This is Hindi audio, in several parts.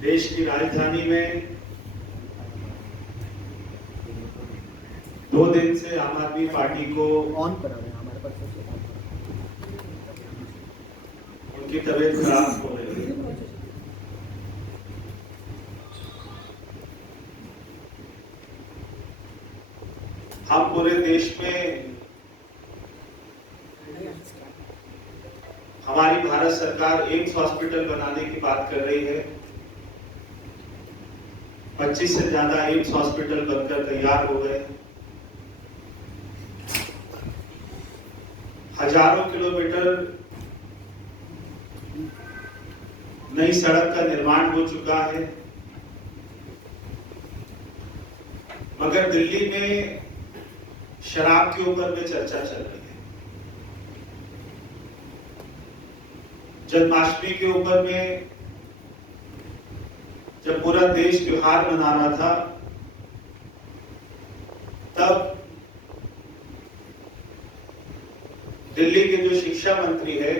देश की राजधानी में 2 दिन से आम आदमी पार्टी को उनकी तबीयत खराब हो रही है। हम पूरे देश में हमारी भारत सरकार एम्स हॉस्पिटल बनाने की बात कर रही है। 25 से ज्यादा एम्स हॉस्पिटल बनकर तैयार हो गए। हजारों किलोमीटर नई सड़क का निर्माण हो चुका है। मगर दिल्ली में शराब के ऊपर में चर्चा चल रही है। जन्माष्टमी के ऊपर में जब पूरा देश त्योहार मना रहा था, तब दिल्ली के जो शिक्षा मंत्री है,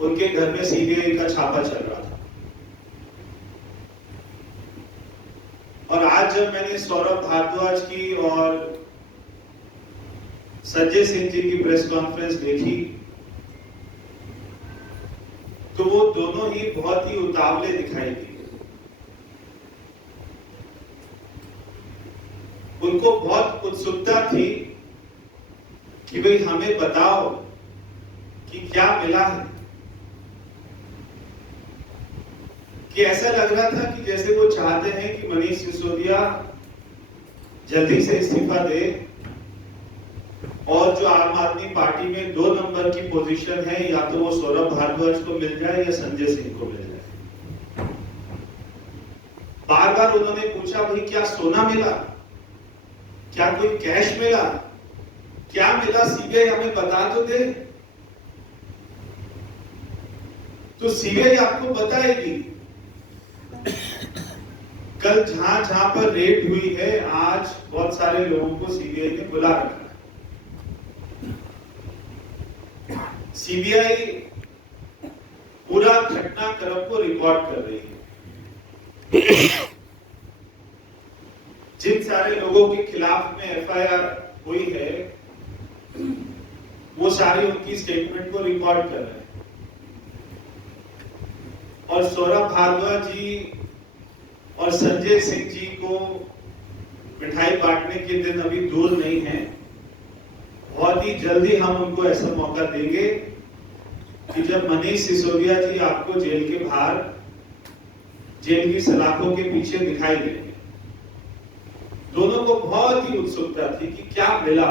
उनके घर में सीबीआई का छापा चल रहा था। और आज जब मैंने सौरभ भारद्वाज की और संजय सिंह जी की प्रेस कॉन्फ्रेंस देखी, तो वो दोनों ही बहुत ही उतावले दिखाई दिए। उनको बहुत उत्सुकता थी कि भाई हमें बताओ कि क्या मिला है। कि ऐसा लग रहा था कि जैसे वो चाहते हैं कि मनीष सिसोदिया जल्दी से इस्तीफा दे और जो आम आदमी पार्टी में 2 नंबर की पोजीशन है, या तो वो सौरभ भारद्वाज को मिल जाए या संजय सिंह को मिल जाए। बार बार उन्होंने पूछा, भाई क्या सोना मिला, क्या कोई कैश मिला, क्या मिला, सीबीआई हमें बता तो दे। तो सीबीआई आपको बताएगी। कल जहां जहां पर रेड हुई है, आज बहुत सारे लोगों को सीबीआई ने बुला रखा है। सीबीआई पूरा घटनाक्रम को रिकॉर्ड कर रही है। जिन सारे लोगों के खिलाफ में एफआईआर हुई है, वो सारी उनकी स्टेटमेंट को रिकॉर्ड कर रहे हैं। और सौरभ भारद्वाज जी और संजय सिंह जी को मिठाई बांटने के दिन अभी दूर नहीं है। बहुत ही जल्दी हम उनको ऐसा मौका देंगे कि जब मनीष सिसोदिया जी आपको जेल के बाहर, जेल की सलाखों के पीछे दिखाई देंगे। दोनों को बहुत ही उत्सुकता थी कि क्या मिला।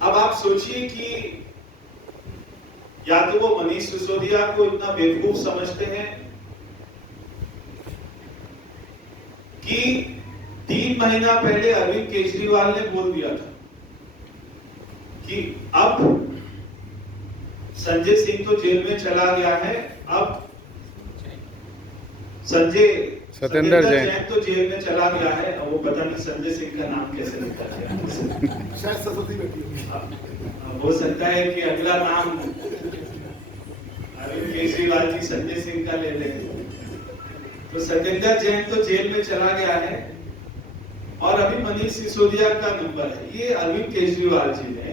अब आप सोचिए कि या तो वो मनीष सिसोदिया को इतना बेवकूफ समझते हैं कि 3 महीना पहले अरविंद केजरीवाल ने बोल दिया था कि अब संजय सिंह तो जेल में चला गया है, अब सत्येंद्र जैन तो जेल में चला गया है। अब वो पता नहीं संजय सिंह का नाम कैसे लिखा जाए, शायद सरस्वती बैठी होगी। हो सकता है कि अगला नाम अरविंद केजरीवाल जी संजय सिंह का ले लें। तो सत्येंद्र जैन तो जेल में चला गया है और अभी मनीष सिसोदिया का नंबर है। ये अरविंद केजरीवाल जी ने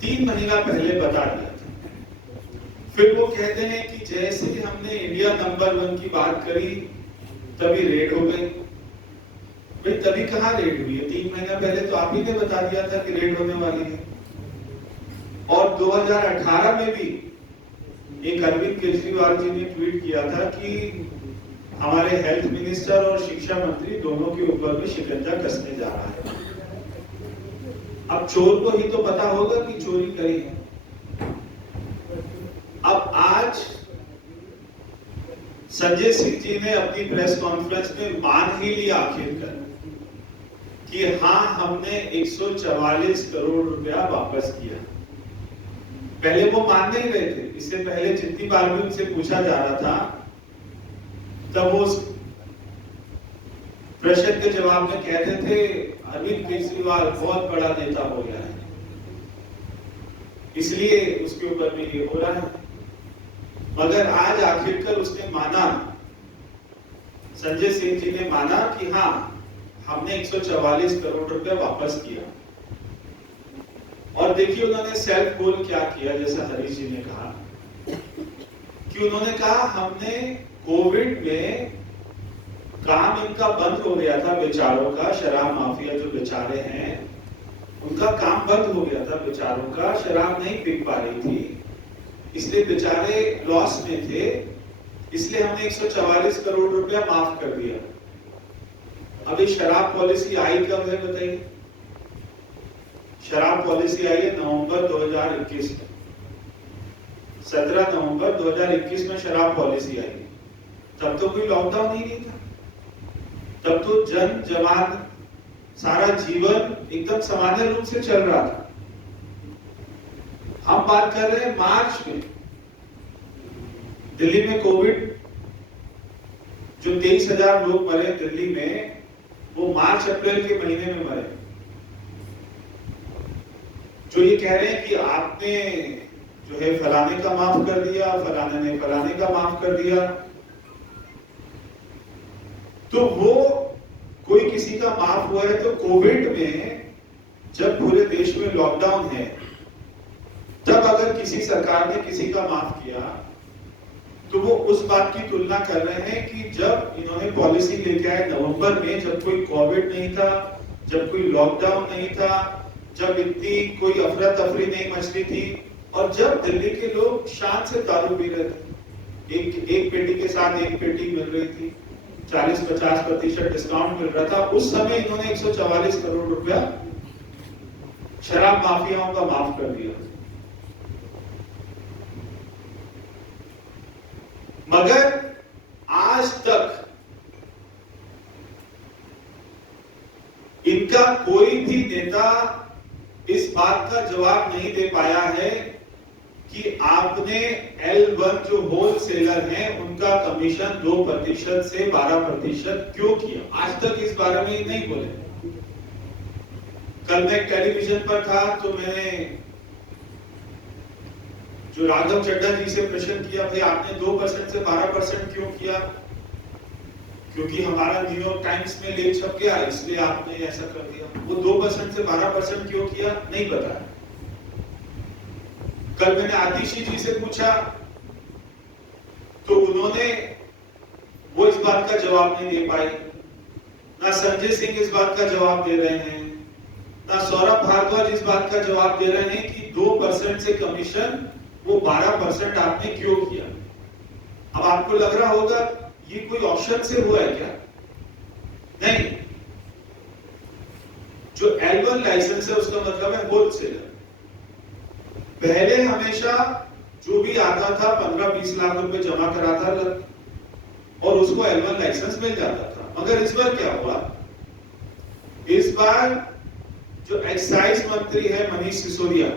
3 महीना पहले बता दिया था। फिर वो कहते हैं कि जैसे ही हमने इंडिया नंबर 1 की बात करी, तभी रेड हो गई। भाई तभी कहाँ रेड हुई है? 3 महीना पहले तो आप ही ने बता दिया था कि रेड होने वाली है। और 2018 में भी एक अरविंद केजरीवाल जी ने ट्वीट किया था कि हमारे हेल्थ मिनिस्टर और शिक्षा मंत्री दोनों के ऊपर भी शिकंजा कसने जा रहा है। अब चोर को ही तो पता होगा कि चोरी करी है। अब आज संजय सिंह जी ने अपनी प्रेस कॉन्फ्रेंस में मान ही लिया आखिरकार कि हाँ, हमने 144 करोड़ रुपया वापस किया। पहले वो मान नहीं रहे थे। इससे पहले जितनी बार भी उनसे पूछा जा रहा था, तब वो प्रश्न के जवाब में कहते थे अरविंद केजरीवाल बहुत बड़ा नेता हो गया है, इसलिए उसके ऊपर में ये हो रहा है। मगर आज आखिरकार उसने माना, संजय सिंह जी ने माना कि हाँ, हमने 144 करोड़ रुपए वापस किया। और देखिए उन्होंने सेल्फ गोल क्या किया, जैसा हरीश जी ने कहा कि उन्होंने कहा हमने कोविड में काम इनका बंद हो गया था, बेचारों का, शराब माफिया जो बेचारे हैं उनका काम बंद हो गया था, बेचारों का शराब नहीं बिक पा रही थी, इसलिए बेचारे लॉस में थे, इसलिए हमने 144 करोड़ रुपया माफ कर दिया। अभी शराब पॉलिसी आई कब है बताइए? शराब पॉलिसी आई है नवंबर 2021 में, 17 नवंबर 2021 में शराब पॉलिसी आई। तब तो कोई लॉकडाउन ही नहीं था, तब तो जन जवान सारा जीवन एकदम सामान्य रूप से चल रहा था। हम बात कर रहे हैं मार्च में, दिल्ली में कोविड जो 23,000 लोग मरे दिल्ली में, वो मार्च अप्रैल के महीने में मरे। जो ये कह रहे हैं कि आपने जो है फलाने का माफ कर दिया, फलाने ने फलाने का माफ कर दिया, तो वो कोई किसी का माफ हुआ है तो कोविड में जब पूरे देश में लॉकडाउन है तब अगर किसी सरकार ने किसी का माफ किया तो वो उस बात की तुलना कर रहे हैं कि जब इन्होंने पॉलिसी लेके आए नवंबर में, जब कोई कोविड नहीं था, जब कोई लॉकडाउन नहीं था, जब इतनी कोई अफरा तफरी नहीं मचती थी, और जब दिल्ली के लोग शान से दारू पी रहे थे, एक पेटी के साथ एक पेटी मिल रही थी, 40-50% डिस्काउंट मिल रहा था, उस समय इन्होंने 144 करोड़ रुपया शराब माफियाओं का माफ कर दिया। मगर आज तक इनका कोई भी नेता इस बात का जवाब नहीं दे पाया है कि आपने L1 जो होलसेलर हैं उनका कमीशन 2% से 12% क्यों किया। आज तक इस बारे में नहीं बोले। कल मैं टेलीविजन पर था तो मैंने जो राघव चड्ढा जी से प्रश्न किया, भाई आपने 2% से 12% क्यों किया? क्योंकि हमारा न्यूयॉर्क टाइम्स में लेख छप गया इसलिए आपने ऐसा कर दिया। वो 2% से 12% क्यों किया नहीं पता। कल मैंने आतिशी जी से पूछा तो उन्होंने वो इस बात का जवाब नहीं दे पाए। ना संजय सिंह इस बात का जवाब दे रहे हैं, ना सौरभ भारद्वाज इस बात का जवाब दे रहे हैं कि 2% से कमीशन वो 12% आपने क्यों किया। अब आपको लग रहा होगा ये कोई ऑप्शन से हुआ है क्या? नहीं, जो L1 लाइसेंस है उसका मतलब है होलसेलर। पहले हमेशा जो भी आता था 15-20 लाख रुपए जमा कराता और उसको L1 लाइसेंस मिल जाता था। मगर इस बार क्या हुआ? इस बार जो एक्साइज मंत्री है मनीष सिसोदिया,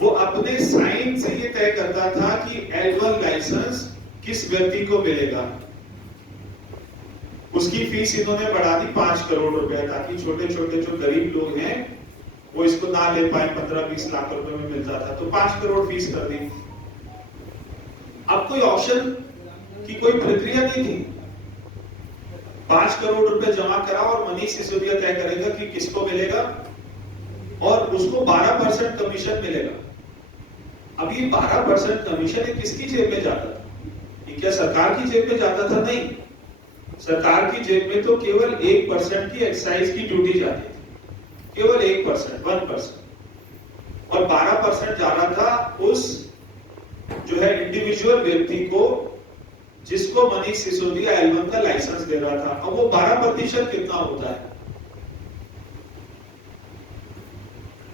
वो अपने साइन से ये तय करता था कि L1 लाइसेंस किस व्यक्ति को मिलेगा। उसकी फीस इन्होंने बढ़ा दी 5 करोड़ रुपए, ताकि छोटे छोटे जो गरीब लोग हैं वो इसको ना ले पाए। 15-20 लाख रुपए में मिलता था तो 5 करोड़ फीस कर दी। अब कोई ऑप्शन की कोई प्रक्रिया नहीं थी। 5 करोड़ रुपए जमा करा और मनीष सिसोदिया तय करेगा कि किसको मिलेगा और उसको 12% कमीशन मिलेगा। अब ये 12% कमीशन किसकी जेब में जाता था? ये क्या सरकार की जेब में जाता था? नहीं, सरकार की जेब में तो केवल 1% की एक्साइज की ड्यूटी जाती थी, केवल 1%, और 12% जा रहा था उस जो है इंडिविजुअल व्यक्ति को जिसको मनीष सिसोदिया L1 का लाइसेंस दे रहा था। अब वो 12% कितना होता है?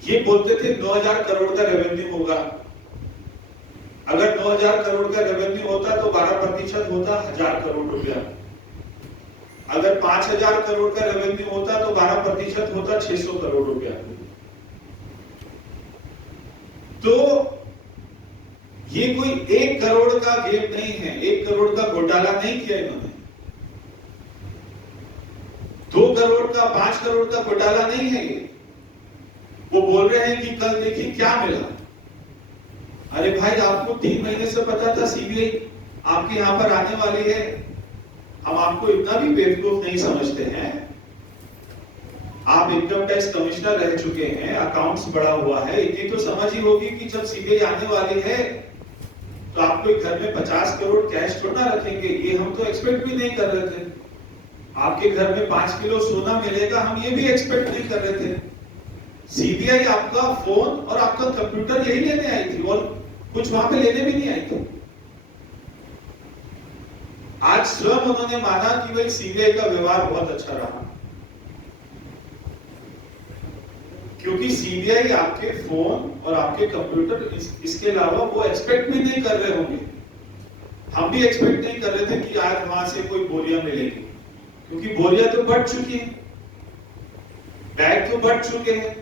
ये बोलते थे 9,000 करोड़ का रेवेन्यू होगा। अगर 9,000 करोड़ का रेवेन्यू होता तो 12% होता 1,000 करोड़ रुपया। अगर 5,000 करोड़ का रेवेन्यू होता तो 12% होता 600 करोड़ रुपया। तो ये कोई 1 करोड़ का गेम नहीं है, 1 करोड़ का घोटाला नहीं किया इन्होंने। 2 करोड़ का 5 करोड़ का घोटाला नहीं है ये। वो बोल रहे हैं कि कल देखिए क्या मिला। अरे भाई आपको 3 महीने से पता था सीबीआई आपके यहाँ पर आने वाली है, हम आपको इतना भी बेवकूफ नहीं समझते हैं। आप इनकम टैक्स कमिश्नर रह चुके हैं, अकाउंट्स बढ़ा हुआ है, इतनी तो समझ ही होगी कि जब सीबीआई आने वाली है तो आप कोई घर में 50 करोड़ कैश थोड़ा ना रखेंगे, ये हम तो एक्सपेक्ट भी नहीं कर रहे थे। आपके घर में 5 किलो सोना मिलेगा, हम ये भी एक्सपेक्ट नहीं कर रहे थे। सीबीआई आपका फोन और आपका कंप्यूटर यही लेने आई थी और कुछ वहां पे लेने भी नहीं आई थी। आज स्वयं उन्होंने माना कि भाई सीबीआई का व्यवहार बहुत अच्छा रहा, क्योंकि सीबीआई आपके फोन और आपके कंप्यूटर इसके अलावा वो एक्सपेक्ट भी नहीं कर रहे होंगे। हम भी एक्सपेक्ट नहीं कर रहे थे कि आज वहां से कोई बोरियां मिलेगी, क्योंकि बोरियां तो बढ़ चुकी हैं, बैग तो बढ़ चुके हैं,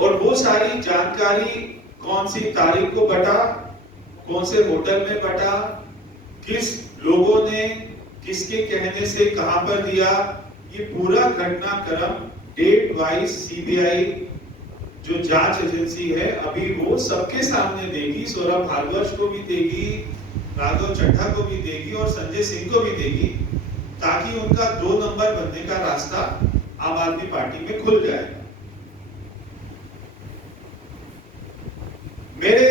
और वो सारी जानकारी कौन सी तारीख को बटा, कौन से होटल में बटा, किस लोगों ने किसके कहने से कहां पर दिया, ये पूरा घटनाक्रम डेट वाइज सीबीआई जो जांच एजेंसी है अभी वो सबके सामने देगी। सौरभ भारद्वाज को भी देगी, राघव चड्ढा को भी देगी और संजय सिंह को भी देगी, ताकि उनका 2 नंबर बनने का रास्ता आम आदमी पार्टी में खुल जाएगा। मेरे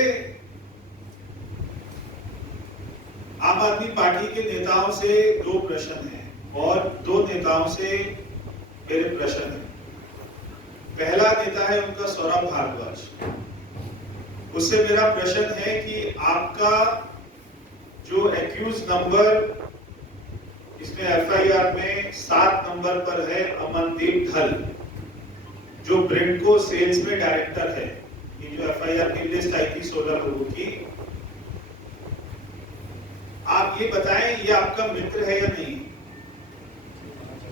आम आदमी पार्टी के नेताओं से 2 प्रश्न हैं और 2 नेताओं से मेरे प्रश्न हैं। पहला नेता है उनका सौरभ भारद्वाज, उससे मेरा प्रश्न है कि आपका जो एक्यूज नंबर इसमें एफआईआर में 7 नंबर पर है अमनदीप ढल, जो ब्रिंडको सेल्स में डायरेक्टर है, ये जो एफआईआर की लिस्ट आई थी 16 लोगों की, आप ये बताएं ये आपका मित्र है या नहीं।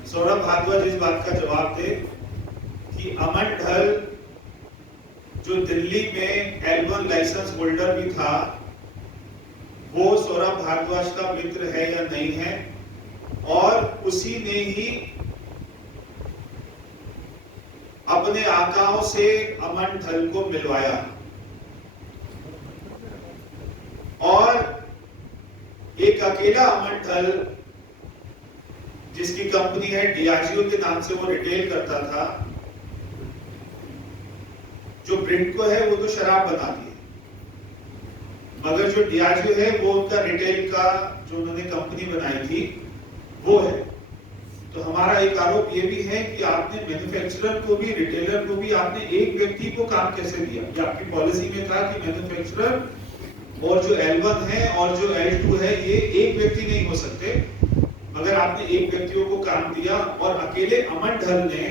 सौरभ भारद्वाज इस बात का जवाब दे कि अमन ढल जो दिल्ली में L1 लाइसेंस होल्डर भी था, वो सौरभ भारद्वाज का मित्र है या नहीं है, और उसी ने ही अपने आकाओं से अमन ढल को मिलवाया। और एक अकेला अमन ढल जिसकी कंपनी है डियाजियो के नाम से वो रिटेल करता था, जो ब्रिंडको है वो तो शराब बनाती है, मगर जो डियाजियो है वो उनका रिटेल का जो उन्होंने कंपनी बनाई थी वो है। तो हमारा एक आरोप ये भी है कि आपने मैन्युफैक्चरर को भी रिटेलर को भी आपने एक व्यक्ति को काम कैसे दिया। ये आपकी पॉलिसी में था कि मैन्युफैक्चरर और जो L1 है और जो L2 है ये एक व्यक्ति नहीं हो सकते, मगर आपने एक व्यक्तियों को काम दिया। और अकेले अमन ढल ने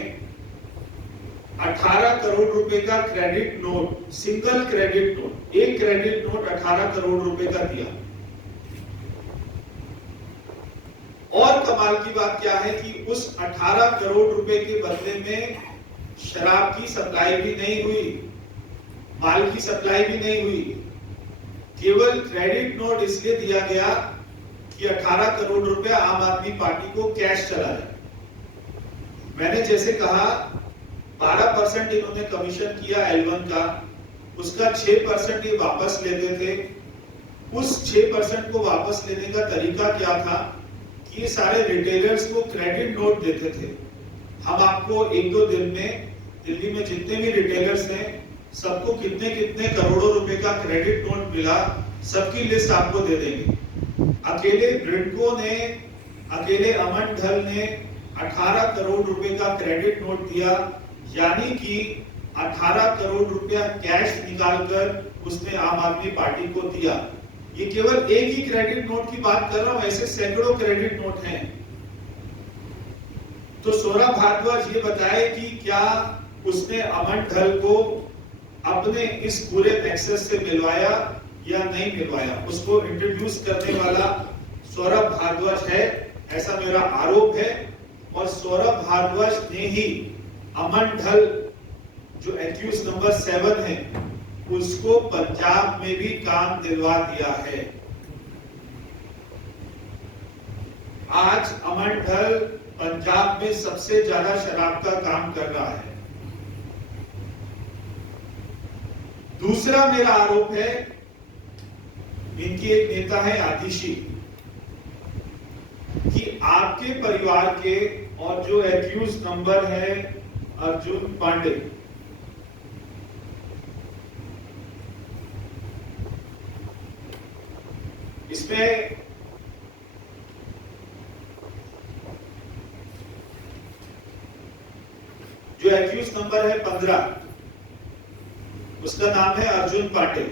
18 करोड़ रुपए का credit note, single credit note, एक क्रेडिट नोट 18 करोड़ रुपए का दिया। और कमाल की बात क्या है कि उस 18 करोड़ रुपए के बदले में शराब की सप्लाई भी नहीं हुई, माल की सप्लाई भी नहीं हुई, केवल क्रेडिट नोट इसलिए दिया गया कि 18 करोड़ रुपया आम आदमी पार्टी को कैश चला जाए। मैंने जैसे कहा 12% इन्होंने कमीशन किया L1 का, उसका 6% ये वापस लेते थे। उस 6% को वापस लेने का तरीका क्या था कि ये सारे रिटेलर्स को क्रेडिट नोट देते थे। हम आपको 1-2 दिन में दिल्ली में जितने भी रिटेलर्स हैं सबको कितने कितने करोड़ों रुपए का क्रेडिट नोट मिला, सबकी लिस्ट आपको दे देंगे। अकेले ब्रिंडको ने, अकेले अमन ढल ने 18 करोड़ रुपए का क्रेडिट नोट दिया, यानी कि 18 करोड़ रुपया कैश निकालकर उसने आम आदमी पार्टी को दिया। ये केवल एक ही क्रेडिट नोट की बात कर रहा हूं, ऐसे सैकड़ों क्रेडिट नोट हैं। तो सौरभ भारद्वाज ये बताए कि क्या उसने अमन ढल को अपने इस पूरे नेक्सस से मिलवाया या नहीं मिलवाया। उसको इंट्रोड्यूस करने वाला सौरभ भारद्वाज है, ऐसा मेरा आरोप है। और सौरभ भारद्वाज ने ही अमन ढल जो एक्यूज नंबर 7 है उसको पंजाब में भी काम दिलवा दिया है। आज अमन ढल पंजाब में सबसे ज्यादा शराब का काम कर रहा है। दूसरा मेरा आरोप है, इनकी एक नेता है आतिशी, कि आपके परिवार के और जो एक्यूज नंबर है अर्जुन पांडे, इसमें जो एक्यूज नंबर है 15, उसका नाम है अर्जुन पांडे।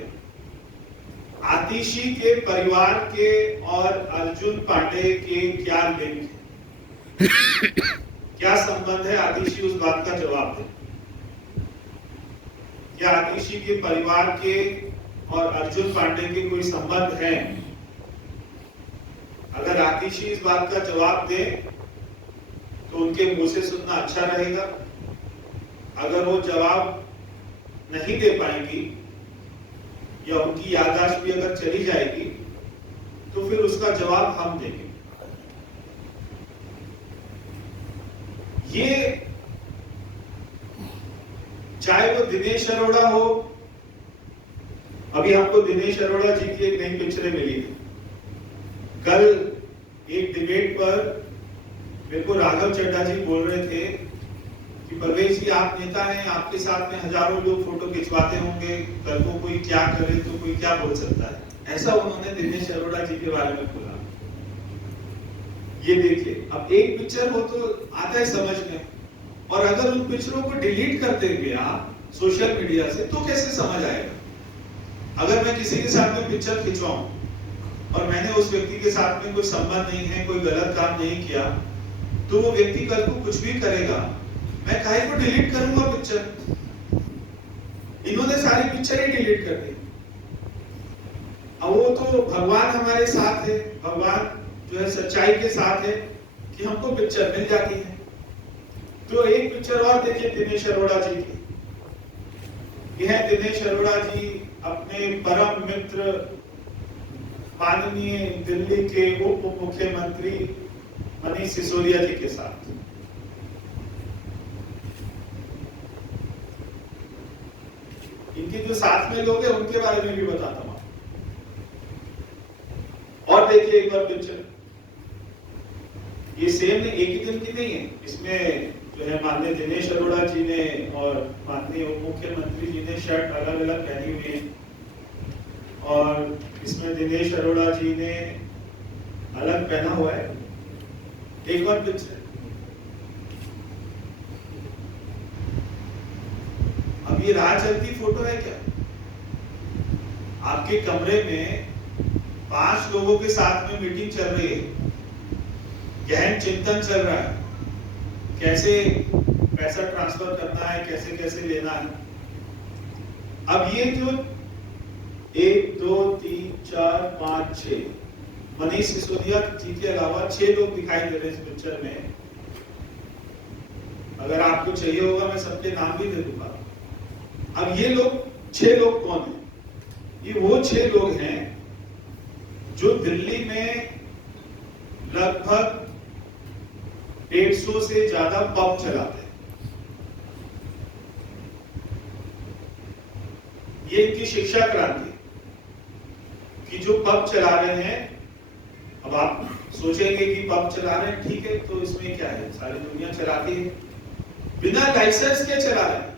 आतिशी के परिवार के और अर्जुन पांडे के क्या लिंक है, क्या संबंध है? आतिशी उस बात का जवाब दे। क्या आतिशी के परिवार के और अर्जुन पांडे के कोई संबंध है? अगर आतिशी इस बात का जवाब दे तो उनके मुंह से सुनना अच्छा रहेगा। अगर वो जवाब नहीं दे पाएंगी या उनकी याददाश्त भी अगर चली जाएगी तो फिर उसका जवाब हम देंगे। ये चाहे वो दिनेश अरोड़ा हो, अभी हमको दिनेश अरोड़ा जी की एक नई पिक्चरें मिली थी। कल एक डिबेट पर मेरे को राघव चड्ढा जी बोल रहे थे कि परवेश जी आप नेता हैं, आपके साथ में हजारों लोग फोटो खिंचवाते होंगे, कल को कोई क्या करे तो कोई क्या बोल सकता है। ऐसा उन्होंने दिनेश अरोड़ा जी के बारे में बोला। ये देखिए, अब एक पिक्चर हो तो आता है समझ में, और अगर उन पिक्चरों को डिलीट कर देंगे आप सोशल मीडिया से तो कैसे समझ आएगा? अगर मैं किसी के साथ में पिक्चर खिंचवाऊं और मैंने उस व्यक्ति के साथ में कोई संबंध नहीं है, कोई गलत काम नहीं किया, तो वो व्यक्ति कल को कुछ भी करेगा, मैं काहे को डिलीट करूंगा पिक्चर? इन्होंने सारी पिक्चर ही डिलीट कर दी। अब वो तो भगवान हमारे साथ है, भगवान जो है सच्चाई के साथ है कि हमको पिक्चर मिल जाती है। तो एक पिक्चर और देखिए दिनेश अरोड़ा जी की। यह दिनेश अरोड़ा जी अपने परम मित्र माननीय दिल्ली के उप मुख्यमंत्री मनीष सिसोदिया जी के साथ। इनके जो साथ में लोग हैं उनके बारे में भी बताता हूं। और देखिए एक बार पिक्चर, ये सेम एक ही दिन की नहीं है। इसमें जो है माननीय दिनेश अरोड़ा जी ने और माननीय उप मुख्यमंत्री जी ने शर्ट अलग अलग पहनी हुई है, और इसमें दिनेश अरोड़ा जी ने अलग पहना हुआ है। एक और पिक्चर, अब ये राह चलती फोटो है क्या? आपके कमरे में 5 लोगों के साथ में मीटिंग चल रही है, गहन चिंतन चल रहा है, कैसे पैसा ट्रांसफर करना है, कैसे कैसे लेना है। अब ये जो 1 2 3 4 5 6 मनीष सिसोदिया जी के अलावा 6 लोग दिखाई दे रहे हैं इस पिक्चर में। अगर आपको चाहिए होगा मैं सबके नाम भी दे दूंगा। अब ये लोग 6 लोग कौन हैं? ये वो 6 लोग हैं जो दिल्ली में लगभग 150 से ज्यादा पब चलाते हैं। ये इनकी शिक्षा क्रांति कि जो पब चला रहे हैं। अब आप सोचेंगे कि पब चला रहे हैं, ठीक है, तो इसमें क्या है, सारी दुनिया चलाती है। बिना लाइसेंस के चला रहे हैं।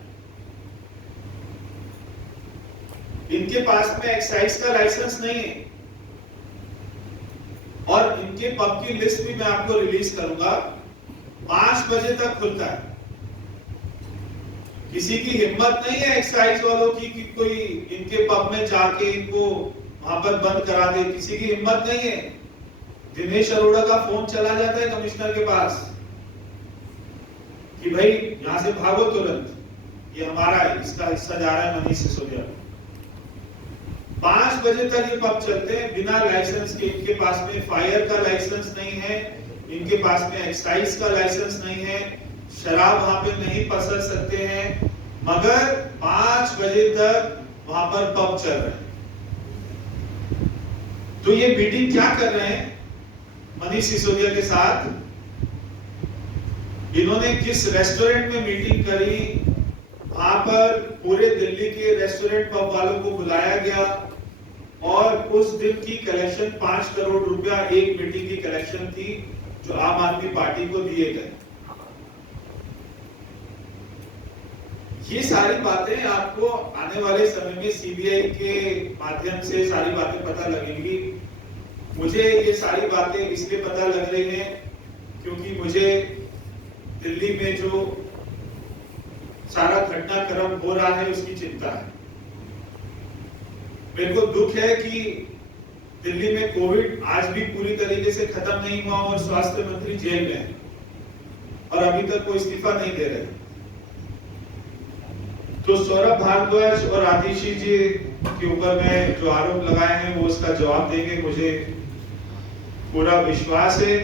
इनके पास में एक्साइज का लाइसेंस नहीं है, और इनके पब की लिस्ट भी मैं आपको रिलीज करूंगा। 5 बजे तक खुलता है। किसी की हिम्मत नहीं है एक्साइज वालों की कि कोई इनके पब में जाके इनको वहां पर बंद करा दे। किसी की हिम्मत नहीं है। दिनेश अरोड़ा का फोन चला जाता है कमिश्नर के पास कि भाई यहां से भागो तुरंत, ये हमारा है, इसका हिस्सा जा रहा है मनीष सिसोदिया। 5 बजे तक ये पब चलते हैं बिना लाइसेंस के। इनके पास में फायर का लाइसेंस नहीं है, इनके पास में एक्साइज का लाइसेंस नहीं है, शराब वहां पे नहीं पसर सकते हैं, मगर 5 बजे तक वहां पर पब चल रहे हैं। तो ये मीटिंग क्या कर रहे हैं मनीष सिसोदिया के साथ? इन्होंने किस रेस्टोरेंट में मीटिंग करी, वहां पर पूरे दिल्ली के रेस्टोरेंट पब वालों को बुलाया गया और उस दिन की कलेक्शन 5 करोड़ रुपया एक मीटिंग की कलेक्शन थी जो आम आदमी पार्टी को दिए गए। ये सारी बातें आपको आने वाले समय में सीबीआई के माध्यम से सारी बातें पता लगेंगी। मुझे ये सारी बातें इसलिए पता लग रही हैं क्योंकि मुझे दिल्ली में जो सारा घटनाक्रम हो रहा है उसकी चिंता है। मेरे को दुख है कि दिल्ली में कोविड आज भी पूरी तरीके से खत्म नहीं हुआ और स्वास्थ्य मंत्री जेल में है और अभी तक कोई इस्तीफा नहीं दे रहे। तो सौरभ भारद्वाज और आतिशी जी के ऊपर में जो आरोप लगाए हैं वो उसका जवाब देंगे, मुझे पूरा विश्वास है।